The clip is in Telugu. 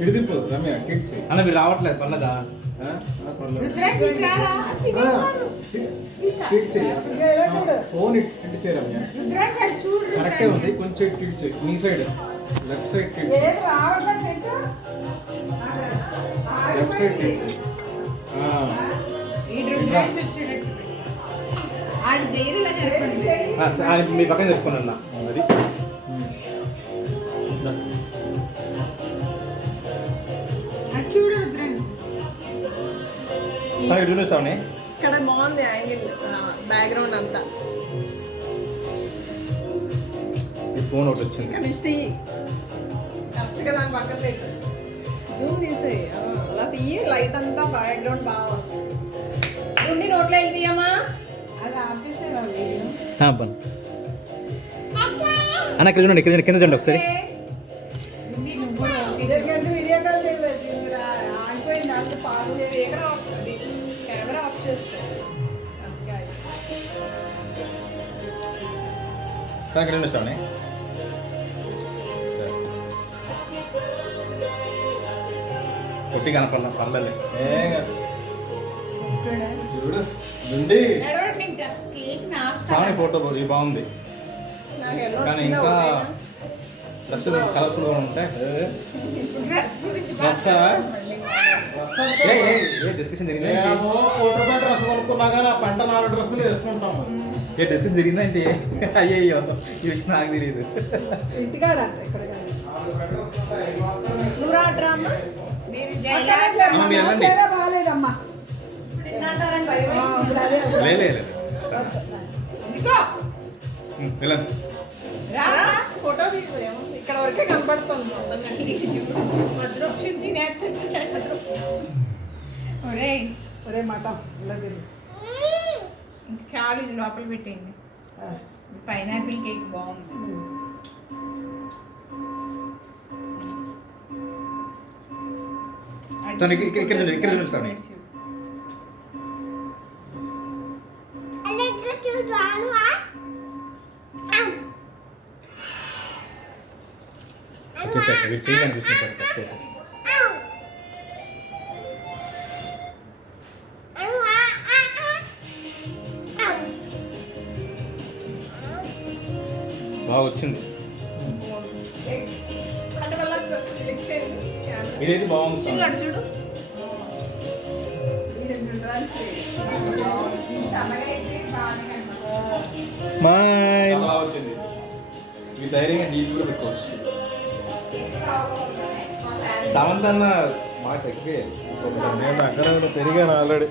ఇడిదిప్పు రమ్య కిడ్స్ అన్న మీరు రావట్లేదు పర్లేదా కిడ్స్ ఫోన్ ఇటు రమ్య కరెక్టే ఉంది కొంచెం కిడ్స్ నీ side left side kids left side kids మీ పక్కన తెచ్చుకోండి అన్న అది చూపిస్తామని ఇక్కడ బాగుంది యాంగిల్ బ్యాక్గ్రౌండ్ అంతా ఈ ఫోన్ ఒకటి వచ్చింది ఇక్కడ నుంచి కరెక్ట్గా దాని పక్కన పెట్టు జూమ్ తీసేయి అలా తీయి లైట్ అంతా బ్యాక్గ్రౌండ్ బాగా వస్తుంది ఉండి నోట్లో వెళ్ళి తీయమ్మా అది ఆపేసారు అన్న ఇక్కడ చూడండి కింద చూడండి ఒకసారి వీడియో కాల్ చేయలేదు ఆగిపోయింది అంత పాలు కెమెరా ఆఫ్ చేస్తాను ఇక్కడ చూస్తామని కొట్టి కనపడ పర్లేదు చూడు నుండి శ్రావణి ఫోటో ఇది బాగుంది నాకు ఎలా కానీ ఇంకా డ్రెస్ కలర్ఫుల్గా ఉంటాయి డ్రెస్ డిస్కషన్ జరిగిందా ₹1 డ్రెస్ కొనుక్కున్నా కానీ ఆ పంట 4 డ్రెస్సులు వేసుకుంటాము ఏ డిస్కషన్ జరిగిందా ఏంటి అయ్యో ఈ విషయం నాకు తెలియదు ఇంటికాడ ఇక్కడ నువ్వు రాట్రా అమ్మా బాగాలేదమ్మా లేదు ఫోటో తీసుకో ఇక్కడ వరకే కనపడుతుంది ఒరే మాట చాలా ఇది లోపల పెట్టేయండి పైనాపిల్ కేక్ బాగుంది ఇక్కడ చూస్తాను చేయి కనిపిస్తుంది బాగా వచ్చింది ఇదైతే బాగుంది చూడు స్మైల్ బాగా వచ్చింది మీ ధైర్యంగా నీళ్ళు కూడా పెట్టుకోవచ్చు సమంత అన్న బాగా చక్కగా నేను అక్కడ పెరిగాను ఆల్రెడీ